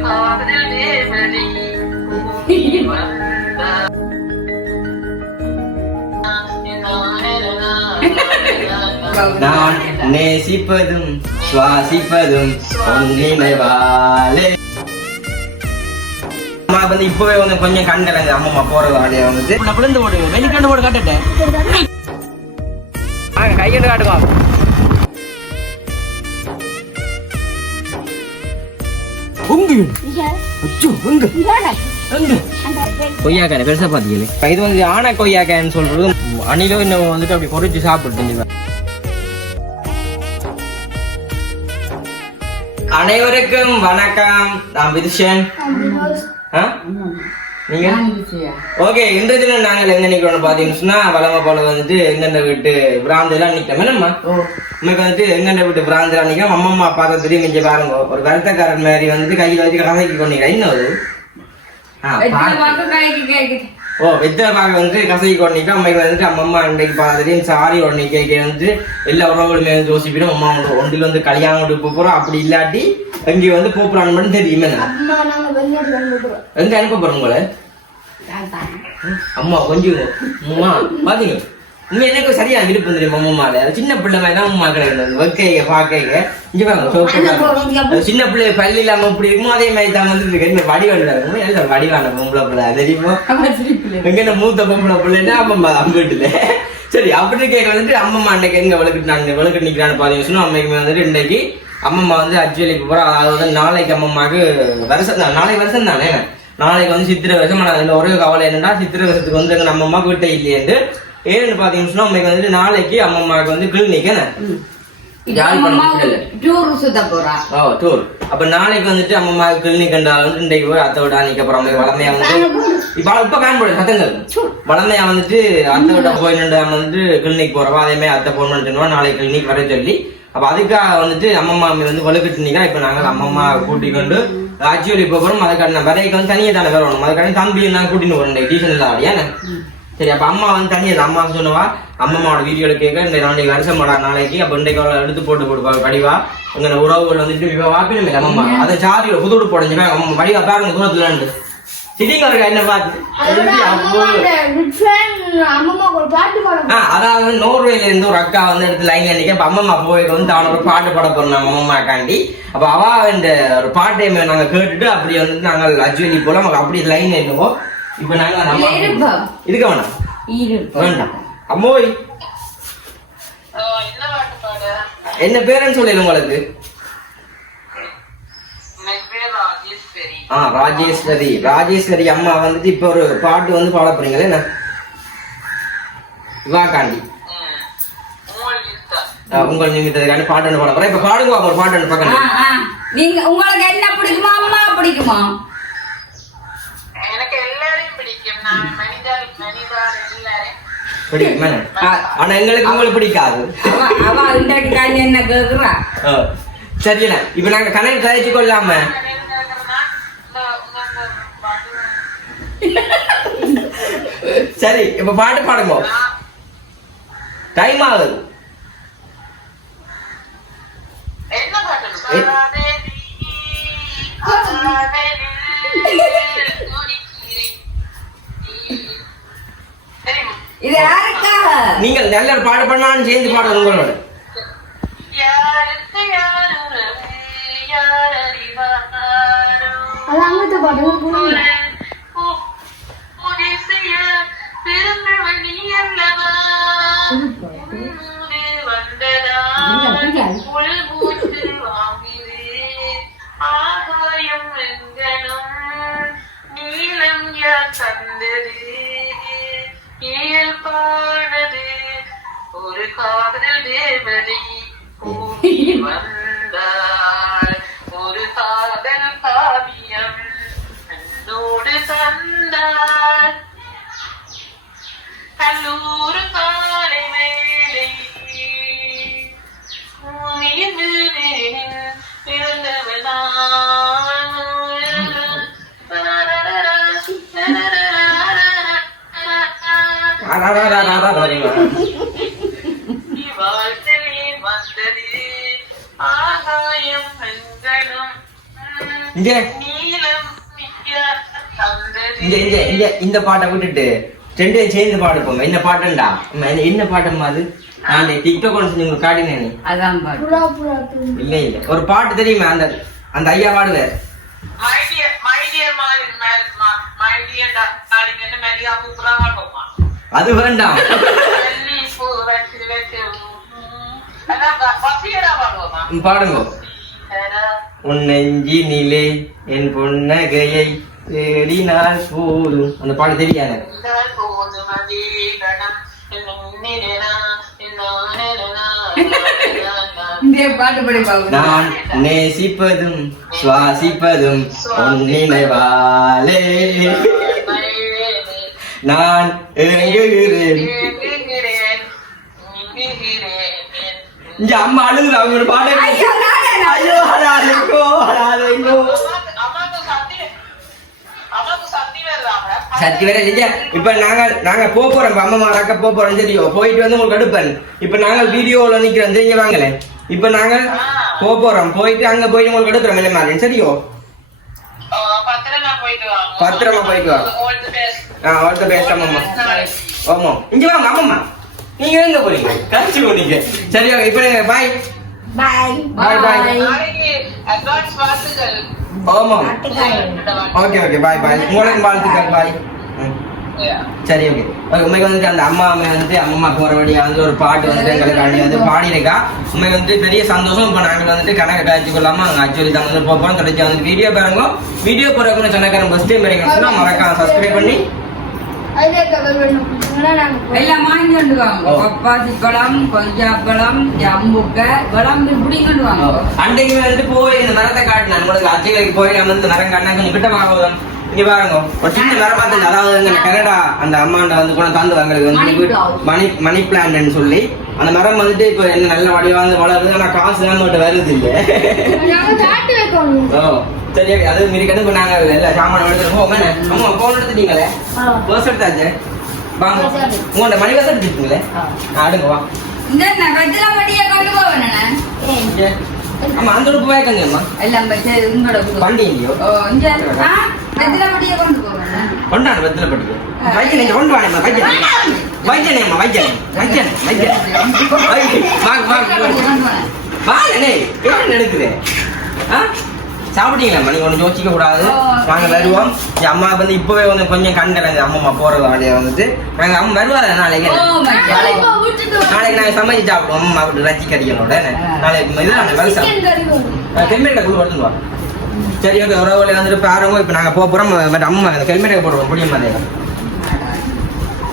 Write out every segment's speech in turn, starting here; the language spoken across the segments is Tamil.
காதல் தேவதை. நான் நேசிப்பதும் சுவாசிப்பதும் அம்மா வந்து இப்பவே வந்து கொஞ்சம் கண்டலங்க அம்மா போறது ஆடியா வந்துட்டு நான் விழுந்து போடு. வெளிக்கண்டு போடு காட்டுட்டேன். கையெண்டு காட்டுவா அச்சோ கொய்யாக்காய் பெருசா பாத்தீங்களே இது வந்து ஆன கொய்யாக்காய்ன்னு சொல்றது அணிலும் இன்னும் வந்துட்டு அப்படி பொறிச்சு சாப்பிட்டு அனைவருக்கும் வணக்கம் நான் விதுஷன் ஓகே இன்றைய தினம் நாங்கள் எங்க நிக்கிறோம் பாத்தீங்கன்னு சொன்னா வளம போல வந்துட்டு எங்கெந்த வீட்டு பிராந்தி எல்லாம் நிக்கிறோம். என்னம்மா? இன்னைக்கு வந்துட்டு எங்கெந்த வீட்டு பிராந்தி எல்லாம் நிக்கிறோம்? அம்மம்மா பார்க்க தெரியும் இங்க பாருங்க. ஒரு வருத்தக்காரன் மாதிரி வந்துட்டு கையில வச்சு கசக்கி கொண்டீங்க இன்னொரு. ஓ வெத்தலை பாக்க வந்து கசகி கொண்டிக்கா அம்மைக்கு வந்துட்டு அம்மம்மா இன்றைக்கு பார்த்துட்டு சாரி ஒன்று கேட்க வந்து எல்லா உறவுகளுமே வந்து யோசிப்பிடும். அம்மா வந்து ஒன்றில் வந்து கல்யாணம் விட்டு போறோம் அப்படி இல்லாட்டி எங்க வந்து போப்புறான்னு மட்டும் தெரியுமே எங்க அனுப்ப போறோம் உங்களை? அம்மா கொஞ்சம் அம்மா பாத்தீங்க உண்மை எனக்கு சரியா விருப்பம் தெரியும் அம்மால சின்ன பிள்ளை மாதிரி தான் அம்மா கிடையாது வைக்க பாக்க இங்க பாருங்க சின்ன பிள்ளை பள்ளி இல்லாம இப்படி இருக்கும் அதே மாதிரி தான் வந்து இந்த வடிவான எல்லாம் வடிவான பொம்பளை பிள்ளை தெரியுமா? எங்க இந்த மூத்த பொம்பளை பிள்ளைன்னா அம்மம்மா தான் வீட்டுல? சரி அப்படி கேட்க வந்துட்டு அம்மம்மா அன்னைக்கு எங்க விளக்கிட்டாங்க விளக்கு நிக்கிறான்னு பாத்தீங்க சொன்னா அம்மைக்கு வந்துட்டு இன்னைக்கு அம்மம்மா வந்து அச்சுவலிக்கு போறோம் அதாவது நாளைக்கு அம்மம்மாக்கு வருஷம் தான். நாளைக்கு வருஷம் தானே? நாளைக்கு வந்து சித்திரை வருஷம் ஆனா அதுல ஒரே கவலை என்னன்னா சித்திரை வருஷத்துக்கு வந்து எங்க நம்ம அம்மா வீட்டை இல்லையேண்டு ஏன்னு பாத்தீங்கன்னு சொன்னா அம்மைக்கு வந்துட்டு நாளைக்கு அம்மம்மாவுக்கு வந்து கிளினிக் அப்ப நாளைக்கு வந்துட்டு அம்மா கிளினிக் கண்டால வந்து இன்றைக்கு போய் அத்தை விட அன்னைக்கு அப்புறம் அம்மா வளமையா வந்து இப்ப இப்ப பேன் போடு சத்தங்கள் வளமையா வந்துட்டு அத்தை விட போய் வந்துட்டு கிளினிக் போறவா? அதே மாதிரி அத்தை போன் பண்ணிட்டு நாளைக்கு கிளினிக் வர சொல்லி. அப்ப அதுக்காக வந்துட்டு அம்மம்மா அம்மி வந்து வலுக்கிட்டு நிக்கா இப்ப நாங்க அம்மம்மா கூட்டிக் கொண்டு ஆட்சியோட இப்ப போறோம் அதுக்கான வரைக்கு வந்து தனியா தானே வரணும் அதுக்கான தம்பி நான் கூட்டின்னு போறேன் டீசன் இல்ல அப்படியானே சரி அப்ப அம்மா வந்து தனியா தான். அம்மா சொன்னவா? அம்மம்மாவோட வீடியோ கேட்க இந்த நாளைக்கு வருஷம் போடா நாளைக்கு அப்ப இன்றைக்கு அவளை எடுத்து போட்டு கொடுப்பா படிவா. உங்க உறவுகள் வந்துட்டு இப்ப வாப்பிடுமே அம்மம்மா அதை சாதியில புது உடுப்பு உடஞ்சுமே அம்மா வடிவா பாருங்க தூரத்துல இருந்து. சிரிங்க இருக்கா அம்மா ஒரு பாட்டு பாட ஆ, அதாவது நோர்வேல இருந்து ஒரு அக்கா வந்து எடுத்து லைன்ல நிக்க அப்ப அம்மம்மா போய் வந்து அவன ஒரு பாட்டு பாட போறோம் அம்மம்மா காண்டி அப்ப அவ இந்த ஒரு பாட்டை நாங்க கேட்டுட்டு அப்படி வந்து நாங்கள் அஜ்வலி போல அப்படி லைன் என்னவோ இப்ப நாங்க அம்மா-. இதுக்கு வேணாம். வேண்டாம். அம்மோய். என்ன பாட்டு பாட? என்ன பேருன்னு சொல்லிடு உங்களுக்கு என் பேர் ராஜேஸ்வரி ஆ ராஜேஸ்வரி. ராஜேஸ்வரி அம்மா வந்துட்டு இப்ப ஒரு பாட்டு வந்து பாட போறீங்களே என்ன? இவா காண்டி உங்கள் நிமித்தத்துக்காண்டி பாட்டு ஒன்று பாட போறேன். இப்ப பாடுங்க ஒரு பாட்டு ஒன்று பக்கம். நீங்க உங்களுக்கு என்ன பிடிக்குமா அம்மா பிடிக்குமா? எனக்கு எல்லாரையும் பிடிக்கும். நான் மனிதர் மனிதர் எல்லாரையும். பிடிக்குமா ஆனா எங்களுக்கு உங்களுக்கு பிடிக்காது. அவ காஞ்சி என்ன கேக்குறா? சரிண்ணே இப்ப நாங்க கணக்கு கழிச்சு கொள்ளாம. சரி இப்ப பாட்டு பாடுங்க டைம் ஆகுது? இது யாருக்காக? நீங்கள் நல்ல பாட்டு பண்ணாலும் சேர்ந்து பாடுங்க உங்களோட? அது அங்கத்த பாட்டு இயல்பானது ஒரு காதல் தேவதை வந்தாள். ஒரு காதல் காவியம் என்னோடு தந்தாள். கல்லூரு காலை இங்க. நீ இங்க இங்க இங்க இந்த பாட்டை விட்டுட்டு. ரெண்டையும் சேர்ந்து பாடுப்போம் என்ன பாட்டுண்டா? என்ன- பாட்டம்மா அது? நான் டிக்டாக் ஒன்று செஞ்சு உங்களுக்கு காட்டினேன். அதான் பாட்டு. இல்ல இல்ல. ஒரு பாட்டு தெரியுமா? அந்த அந்த ஐயா பாடுவார்? அது வேண்டாம். பாடுங்க. உன் நெஞ்சினிலே என் பொன்னகையை தேடினால் போதும். அந்த பாட்டு தெரியாது நான் நேசிப்பதும் சுவாசிப்பதும் நினைவாலே. நான் ஏங்குகிறேன். இங்க அம்மா அழுகுற அவங்க பாடு ஐயோ, நானே, நானே. ஐயோ அழாதேங்கோ அழாதேங்கோ அம்மாக்கு- அம்மாக்கு சத்தி அம்மாக்கு சத்தி சத்தி வேற இல்லையா இப்ப நாங்க நாங்க போக போறோம். அம்மா அக்கா போக போறோம். தெரியும் போயிட்டு வந்து உங்களுக்கு எடுப்பேன். இப்ப நாங்க வீடியோல நிக்கிறோம். தெரிஞ்ச வாங்கல இப்ப நாங்க போக போறோம். போயிட்டு அங்க போயிட்டு உங்களுக்கு எடுக்கிறோம் என்ன மாதிரி சரியோ? பத்திரமா போயிட்டு வாங்க. ஆ அவர்கிட்ட பேசிட்டோம் அம்மா ஆமா இங்க வாங்க அம்மம்மா நீங்க எங்க போறீங்க? கழிச்சு போனீங்க சரியா இப்ப பாய் பாய் பாய் பாய் advance வாழ்த்துக்கள். ஆமா. ஓகே ஓகே பாய் பாய் உங்களுக்கு வாழ்த்துக்கள். பாய். சரி ஓகே உண்மைக்கு வந்துட்டு அந்த அம்மா அம்மா வந்து அம்மா போற வழியா வந்து ஒரு பாட்டு வந்து எங்களுக்கு வந்து பாடியிருக்கா. உண்மைக்கு வந்துட்டு பெரிய சந்தோஷம். இப்போ நாங்கள் வந்துட்டு கணக்கு காய்ச்சி கொள்ளாம அங்கே ஆக்சுவலி தான் வந்து போகிறோம் தொடர்ச்சி வந்து வீடியோ பாருங்க. வீடியோ போறதுக்கு சொன்னக்காரன் ஃபர்ஸ்ட் டைம் வரீங்கன்னா மறக்காம சப்ஸ்கிரைப் பண்ணி. எல்லாம் வாங்கி கொண்டு வாங்க. பப்பாசி பழம் கொய்யா பழம் ஜம்புக்க பழம் இப்படி கொண்டு வாங்க. அன்றைக்கு வந்து போய் இந்த மரத்தை காட்டினேன். உங்களுக்கு அச்சைகளுக்கு போய் நம்ம வந்து மரம் காட்டினா கொஞ்சம் கிட்ட வாங்குவோம் இங்க பாருங்க. ஒரு சின்ன மரம் பார்த்து அதாவது கனடா அந்த அம்மாண்ட வந்து கூட தந்து எங்களுக்கு வந்து. மணி மணி பிளான்ட்னு சொல்லி. அந்த மரம் வந்துட்டு இப்போ என்ன நல்ல வடிவா வந்து வளருது ஆனா காசு மட்டும் வருது இல்லை. சரி. அது மீறி கணக்கு நாங்க எல்லா சாமான் என்ன? அம்மா போன் எடுத்துட்டீங்களே. பர்ஸ் எடுத்தாச்சு? வாங்க. உங்கள்ட்ட மணி பர்ஸ் எடுத்துட்டீங்களே? அடுங்க வா. இந்த வெஜ்ஜில மடியை கொண்டு போவேன். அம்மா அந்த உடுப்பு வாய்க்கங்க அம்மா. எல்லாம் வச்சு உங்களோட. வண்டி இல்லையோ? இங்க வெஜ்ஜில மடியை கொண்டு போவேன். கொண்டாடு பத்தில பட்டுக்கு வைஜனை கொண்டு வாடம்மா வைஜனை அம்மா வைஜனை வைஜனை வைஜனை வாங்க வாங்க வாங்கண்ணே என்ன எடுக்குது. ஆ? சாப்பிட்டீங்களா நீங்க ஒன்றும் யோசிக்க கூடாது. நாங்க வருவோம். என் அம்மா வந்து இப்பவே வந்து கொஞ்சம் கண்டலைங்க அம்மா போறது வேலையை வந்துட்டு நாங்க அம்மா வருவாங்க நாளைக்கு. ஓ மை நாளைக்கு காட் நாளைக்கு நாங்க சமைச்சு சாப்பிடுவோம். அம்மா அப்படி ரச்சி கறிகளோட நாளைக்கு இது அந்த வேலை சிக்கன் கறி வேணும் ஹெல்மெட்டை கொண்டு வரணும் வா. சரி ஓகே ஒரு வேலை வந்துட்டு பாருங்க இப்போ நாங்கள் போக போகிறோம் பட் அம்மா அந்த ஹெல்மெட்டை போடுவோம். முடியும் மாதிரி.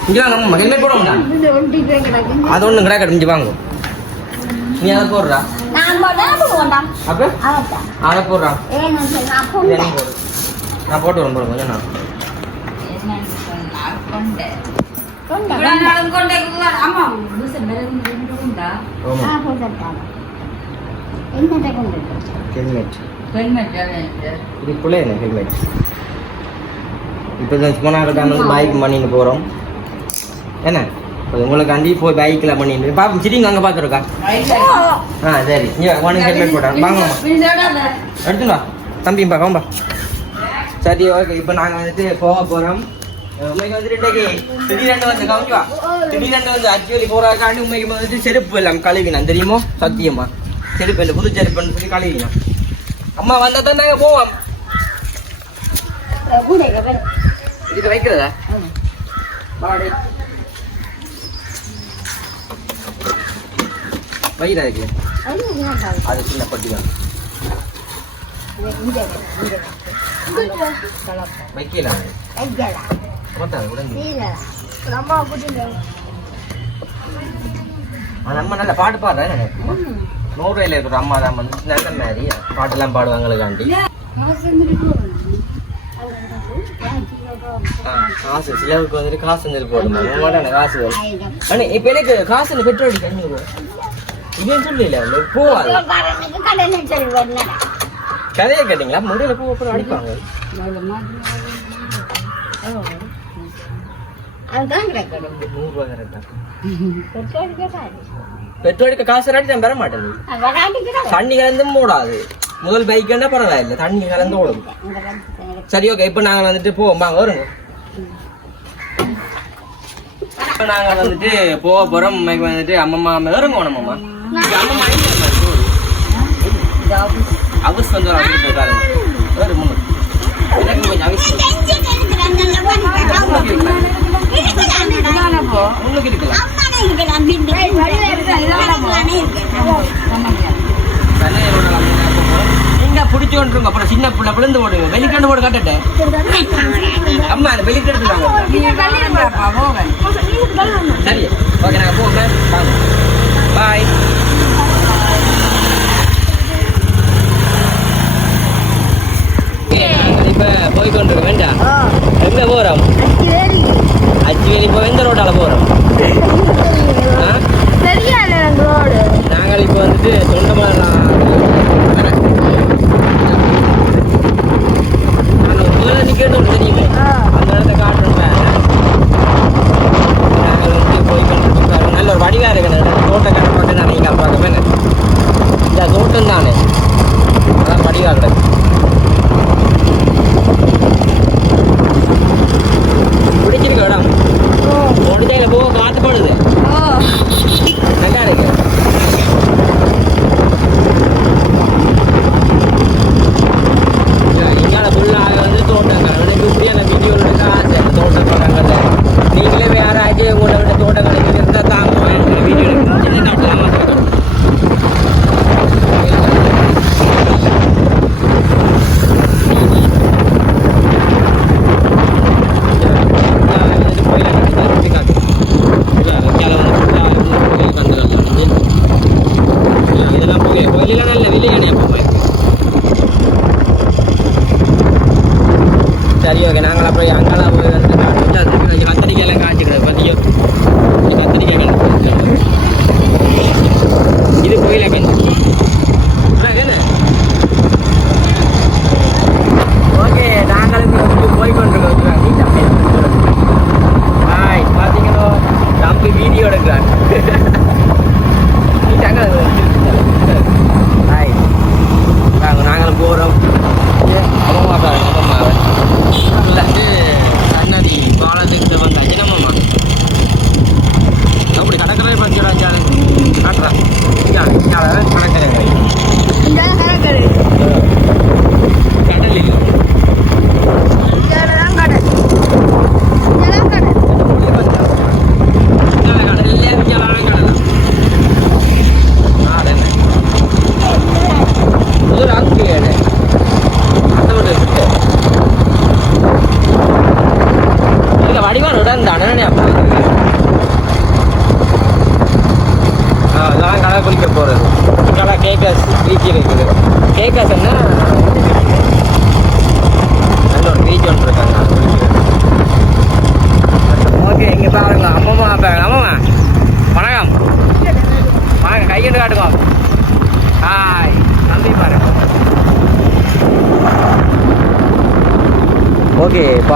இங்கே வாங்க அம்மா ஹெல்மெட் போய் கிடக்கு. அது ஒன்றும் கிடக்கு இங்கே வாங்க. நீ அதை போடுறா. அதை போடுறா நான் போட்டு போடுங்க நான் இப்போ சும்மா நாங்கள் பைக் பண்ணிட்டு போகிறோம் என்ன இப்போ உங்களுக்கு அண்டி போய் பைக்கில் பண்ணிட்டு பாப்போம் சிரிங்க அங்கே பார்த்துருக்கா ஆ சரி. இங்கே உனக்கு ஹெல்மெட் போட்டேன் வாங்க எடுத்துன்னு வா. தம்பி பா வாம்பா சரி ஓகே இப்போ நாங்கள் வந்துட்டு போக போகிறோம் உண்மைக்கு வந்துட்டு இன்னைக்கு திடீரெண்டு வந்து கவுஞ்சி வா. திடீரெண்டு வந்து ஆக்சுவலி போகிறாக்காண்டி உண்மைக்கு வந்துட்டு செருப்பு எல்லாம் கழுவினோம் தெரியுமோ? சத்தியமா. செருப்பு இல்லை புது செருப்புன்னு சொல்லி கழுவினோம் அம்மா வந்தால் தான் நாங்கள் போவோம். இதுக்கு வைக்கிறதா? பாடி வைடா இருக்கு அது சின்ன பட்டி தான். நீலடா அம்மா கூட்டிட்டு அந்த அம்மா நல்ல பாட்டு பாடுறேன் நூறுவையில் இருக்கிற அம்மா தான் வந்து நல்ல மாதிரி பாட்டெல்லாம் பாடுவாங்களுக்காண்டி நான் செஞ்சுட்டு ஆ, காசு. சிலவுக்கு வந்துட்டு காசு வந்துட்டு போடுமா மாட்டான காசு இப்போ எனக்கு காசு பெட்ரோல் அஞ்சூறு இதே சொல்லல இல்லை போவாது கதையை கேட்டீங்களா? முடியல பூ அப்புறம் அடிப்பாங்க. பெட்ரோலுக்கு காசு அடி நான் பெற மாட்டேன் தண்ணி கலந்து மூடாது. முதல் பைக்குன்னா பரவாயில்ல தண்ணி கலந்து ஓடும். சரி ஓகே இப்போ நாங்கள் வந்துட்டு போவோம். வாங்க வருங்க. இப்போ நாங்கள் வந்துட்டு போக போகிறோம் வந்துட்டு அம்மம்மா வருங்க அம்மம்மா அம்மா. அவஸ் வந்து ஒரு வேறு மூணு எனக்கு கொஞ்சம் அவஸ் உங்களுக்கு இருக்கலாம் நீங்க பிடிச்சு அப்புறம் சின்ன பிள்ளை விழுந்து ஓடுங்க வெளிக்கண்டு போட காட்டட்டேன் அம்மா அந்த வெளிக்கெடுத்து சரி. ஓகே நாங்கள் போங்க வாங்க. பாய் இப்போ போய் கொண்டிருக்க வேண்டாம் எங்கே போகிறோம் அச்சுவேலி. இப்போ எந்த ரோட்டால போகிறோம் ஆ?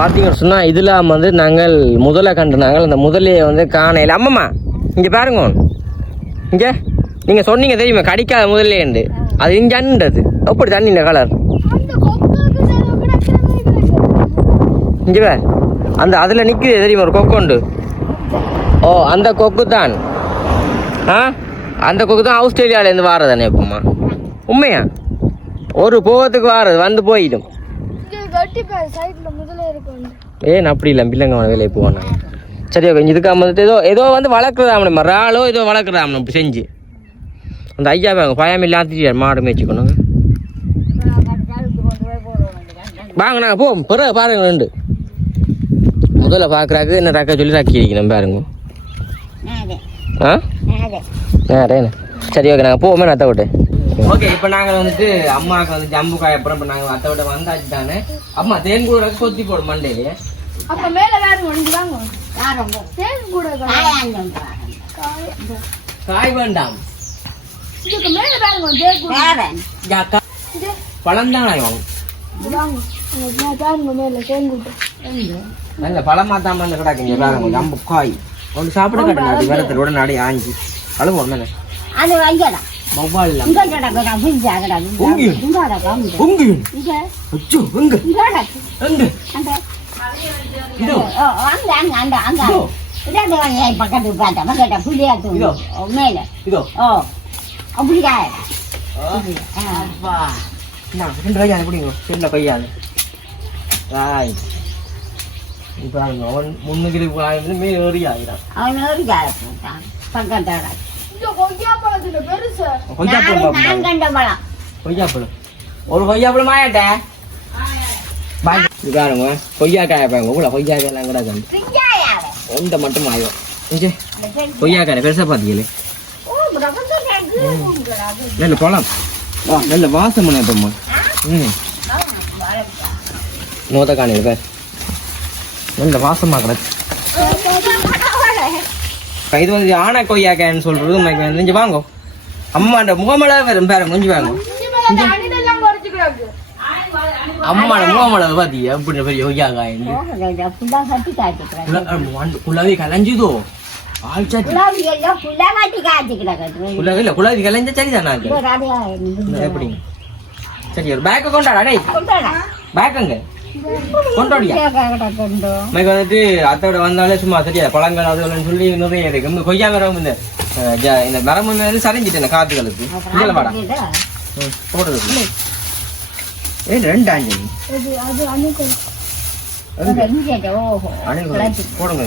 பார்த்தீங்கன்னு சொன்னால் இதெல்லாம் வந்து நாங்கள் முதலை கண்டு நாங்கள் அந்த முதலையை வந்து காணையில் அம்மம்மா இங்கே பாருங்க. இங்கே நீங்கள் சொன்னீங்க தெரியுமா? கடிக்காத முதல்லேண்டு அது இங்கே அண்ணுன்றது. எப்படி தண்ணி கலர். இங்கே வே அந்த அதில் நிற்குது தெரியுமா? ஒரு கொக்குண்டு ஓ அந்த கொக்கு தான். ஆ? அந்த கொக்கு தான் ஆஸ்திரேலியாவிலேருந்து வாரதானே எப்போம்மா உண்மையா? ஒரு போகத்துக்கு வாரது வந்து போயிடும். ஏன் அப்படி இல்லை பிள்ளைங்க வேலையை போவாங்க. சரி ஓகே இதுக்காக வந்துட்டு ஏதோ ஏதோ வந்து வளர்க்குறதாம ராளோ ஏதோ வளர்க்குறதாம இப்படி செஞ்சு. அந்த ஐயா பாங்க பயம் இல்லாத மாடு மேய்ச்சிக்கணும் வாங்க நாங்கள் போவோம். பிறகு பாருங்க ரெண்டு. முதல்ல பார்க்குறாக்கு என்ன ரக்க சொல்லி ரக்கி இருக்கணும் பாருங்க. ஆ? நேரேண்ணே சரி ஓகே நாங்கள் போவோமே அத்தை விட்டு ஓகே இப்போ நாங்கள் வந்துட்டு அம்மாவுக்கு வந்து ஜம்பு காய அப்புறம் இப்போ நாங்கள் அத்தை விட்டு வந்தாச்சு தானே? அம்மா தேன் கூட சொத்தி போடும் மண்டையிலே. அப்ப மேல வேற ஒன்று வாங்க. தேன் கூட காய் வேண்டாம். இதுக்கு மேல ஜாக்கா பழம் தான் நல்ல பழமா தான் வந்து கிடக்குங்க பாருங்க ஜம்பு காய். ஒன்று சாப்பிட கட்டணும் வரத்தில் உடனே ஆஞ்சி. கழுவோம் மேலே. அது வைக்கலாம் வௌவால் இல்லாம இங்க கிடக்குடா புரிஞ்சா கிடக்கு உங்க? கையா இப்போ ஒரு கொய்யாப்பழம் ஒரு கொய்யாப்பழம் இது பாருங்க கொய்யாக்காய பாருங்க. உள்ள கொய்யாக்காயெல்லாம் கிடக்கு ஒன்றை மட்டும் ஆகும் இங்கே கொய்யாக்காய் பெருசாக பார்த்தீங்களே நல்ல பழம். வா நல்ல வாசம் பண்ண எப்பம்மா. ம். நோத்த காணியில் பேர் நல்ல வாசமாக கிடக்கு. இப்ப இது வந்து ஆனை கொய்யாக்காய்ன்னு சொல்றது உங்களுக்கு வந்து வாங்கோ. அம்மாண்ட முகமலை வரும் பேர முடிஞ்சு வாங்கோ. அம்மாட முகமலை பாத்தீங்க அப்படின்னு பெரிய கொய்யாக்காய் குலாவி கலைஞ்சுதோ? கலைஞ்சா சரிதானா அடையா எப்படிங்க சரி ஒரு பேக்கை கொண்டாடா டேய் பேக்குங்க கொண்டாடியா? எனக்கு வந்துட்டு அத்தோட வந்தாலே சும்மா சரியா பழங்கள் அதுகள்னு சொல்லி நிறைய இருக்கு. இந்த கொய்யா மரம் இந்த இந்த மரம் வந்து சரிஞ்சிட்டேன் காத்துகளுக்கு வாடா. ம், போடுறது. ஏ ரெண்டு ஆஞ்சு அது போடுங்க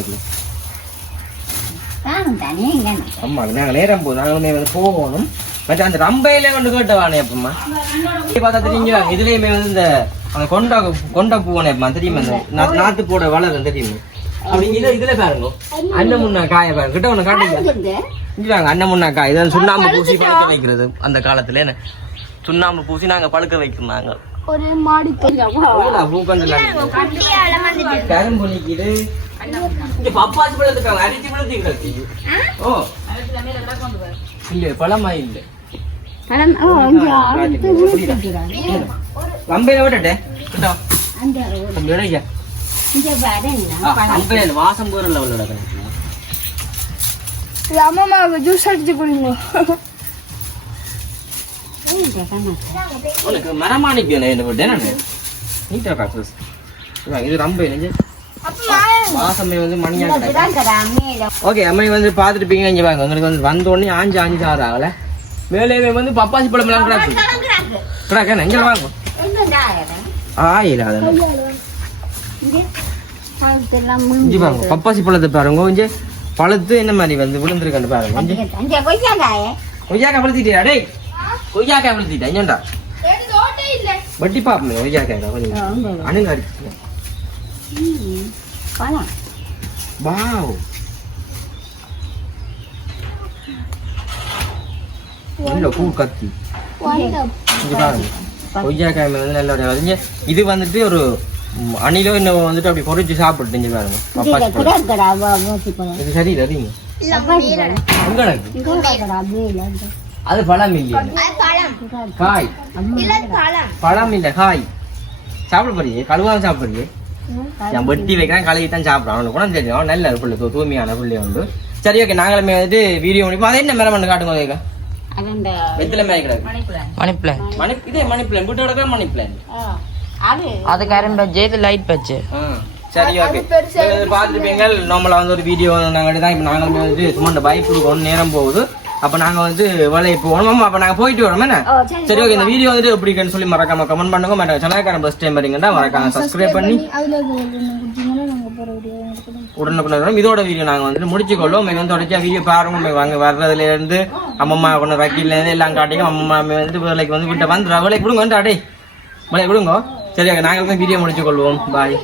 அம்மா நாங்கள் நேரம் போதும் வந்து போகணும். மற்ற அந்த ரம்பையில கொண்டு கேட்டவானே அப்பம்மா பார்த்தா தெரியுங்க இதுலயுமே வந்து இந்த அந்த கொண்ட கொண்ட பூவனே தெரியுமா? இந்த நா- நாத்து போட வளரும் தெரியுமா அப்படி இதுல இதுல பாருங்க. அண்ணன் முன்னா காய பாருங்க. கிட்ட ஒண்ணு காட்டுங்க. அண்ணன் முன்னா காய். இதான் சுண்ணாம்பு பூசி பழுக்க வைக்கிறது அந்த காலத்துல. என்ன? சுண்ணாம்பு பூசி நாங்க பழுக்க வைக்கிறாங்க. ஒரு மாடி கரும்பு நிக்குது. இங்க பப்பாசி பழத்துக்காங்க அரிசி பழத்துக்கு கிடக்கு ஓ. இல்ல பழமா இல்ல. ரம்பையில விட்டுட்டே கிட்ட வா. அந்த தம்பி வாசம் போறல அவளோட கணக்கு அம்மா ஜூஸ் அடிச்சு குடிங்க உனக்கு மரமாணிக்கு நீட்டா காசு இது ரொம்ப இணைஞ்சு வாசமே வந்து மணியா கிடக்கு ஓகே அம்மை வந்து பார்த்துருப்பீங்க இங்கே வாங்க உங்களுக்கு வந்து வந்த உடனே ஆஞ்சு ஆஞ்சு சார் ஆகல மேலே வந்து பப்பாசி பழம் எல்லாம் கிடக்கு கிடக்கு எங்கே வாங்க ஆயில அதெல்லாம். இஞ்சி பாருங்க பப்பாசி பழத்தை பாருங்க. கொஞ்சம் பழுத்து என்ன மாதிரி வந்து விழுந்திருக்கன்னு பாருங்க. கொய்யாக்காய் பழுத்திட்டியா டேய் கொய்யாக்காய் பழுத்திட்டா ஏன்டா வட்டி பாப்போம் கொய்யாக்காய் கொஞ்சம். அணுங்க அடிச்சு வாவ். நல்ல பூ கத்தி. இங்க பாருங்க. கொய்யாக்காய் வந்து நல்ல ஒரு வந்து இது வந்துட்டு ஒரு அணிலோ இன்னும் வந்துட்டு அப்படி பொறிச்சு சாப்பிட்டு பாருங்க. இது சரி எனக்கு அது பழம் இல்லையா. காய். பழம். இல்ல காய். சாப்பிட போறீங்க கழுவாம சாப்பிடுறீங்க நான் வெட்டி வைக்கிறேன் கழுவி தான் சாப்பிடுறேன். அவனுக்கு கூட தெரியும். அவன் நல்ல புள்ளி தூய்மையான புள்ளி உண்டு சரி ஓகே நாங்களுமே வந்துட்டு வீடியோ முடிப்போம் அது என்ன மேலே பண்ணு காட்டுங்க வெத்தில மேலே கிடக்கு. மணி பிளான் மணி இதே மணி பிளான் வீட்டு கிடக்க மணி பிளான் அது கரண்ட் பட்ஜ் இது லைட் பட்ஜ் ஆ, சரி ஓகே பார்த்துருப்பீங்க நார்மலாக வந்து ஒரு வீடியோ நாங்கள் தான் இப்போ நாங்களுமே வந்துட்டு சும்மா இந்த பைக் கொடுக்கணும் நேரம் போகுது. அப்போ நாங்கள் வந்து வேலையை போகணும். அப்போ நாங்கள் போயிட்டு வரோம் என்ன? சரி ஓகே இந்த வீடியோ வந்துட்டு எப்படின்னு சொல்லி மறக்காம கமெண்ட் பண்ணுங்க. மறக்காம சேனல்காரன் ஃபஸ்ட் டைம் வரீங்கன்னா மறக்காம சப்ஸ்கிரைப் பண்ணி உடனுக்குடன் வரும். இதோட வீடியோ நாங்கள் வந்துட்டு முடிச்சுக்கொள்ளும் உங்களுக்கு வந்து தொடர்ச்சியாக வீடியோ பாருங்க. உங்களுக்கு வாங்க வர்றதுலேருந்து அம்மம்மா கொண்டு வக்கீல்லேருந்து எல்லாம் காட்டிக்கும். அம்மா வந்து வேலைக்கு வந்து வீட்டை வந்து வேலைக்கு கொடுங்க வந்து அடே வேலைக்கு கொடுங்க சரி நாங்கள் வந்து வீடியோ முடிச்சுக்கொள்வோம். பாய்